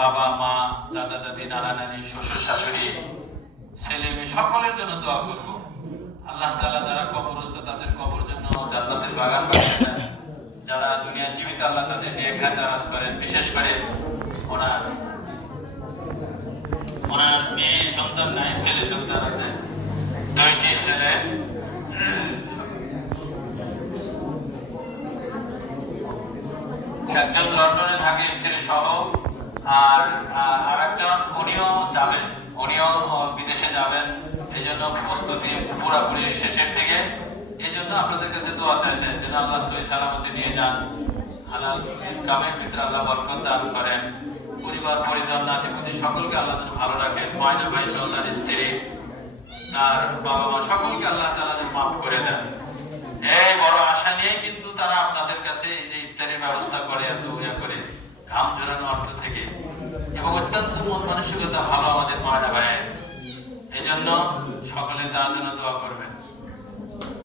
বাবা মা, দাদা দাদি, নানা নানি, শ্বশুর শাশুড়ি, ছেলে মেয়ে সকলের জন্য দোয়া করব। আল্লাহ তাআলা যারা কবরস্থ তাদের কবর জন্য জান্নাতের বাগান বানিয়ে দেন। যারা দুনিয়া জীবিত আল্লাহ তাদের নিয়ে দারাজ করেন। বিশেষ করে ওনার মেয়ে সন্তান নাই, ছেলে সন্তান আছে, 2টি ছেলে। একজন লন্ডনে থাকে স্ত্রী সহ, আর আরেকজন উনিও যাবেন, উনিও বিদেশে যাবেন। এই জন্য প্রস্তুতি পুরোপুরি শেষের দিকে। এই জন্য আপনাদের কাছে দোয়া চাইছেন যেন আল্লাহ সহি সালামতে নিয়ে যান, হালাল কামের ভিতরে আল্লাহ বরকত দান করেন, পরিবার পরিজন নাতিপুতি সকলকে আল্লাহ যেন ভালো রাখেন। ময়না ভাই সহ তার স্ত্রী, তার বাবা মা সকলকে আল্লাহ তাআলা যেন মাফ করে দেন। এই বড় আশা নিয়ে কিন্তু তারা আপনাদের কাছে এই যে ইফতারের ব্যবস্থা করে, এত ইয়া করে, ঘাম ঝরানো অর্থ থেকে, এবং অত্যন্ত মন মানসিকতা ভালো আমাদের ময়না ভাইয়ের। এই জন্য সকলে তার জন্য দোয়া করবেন।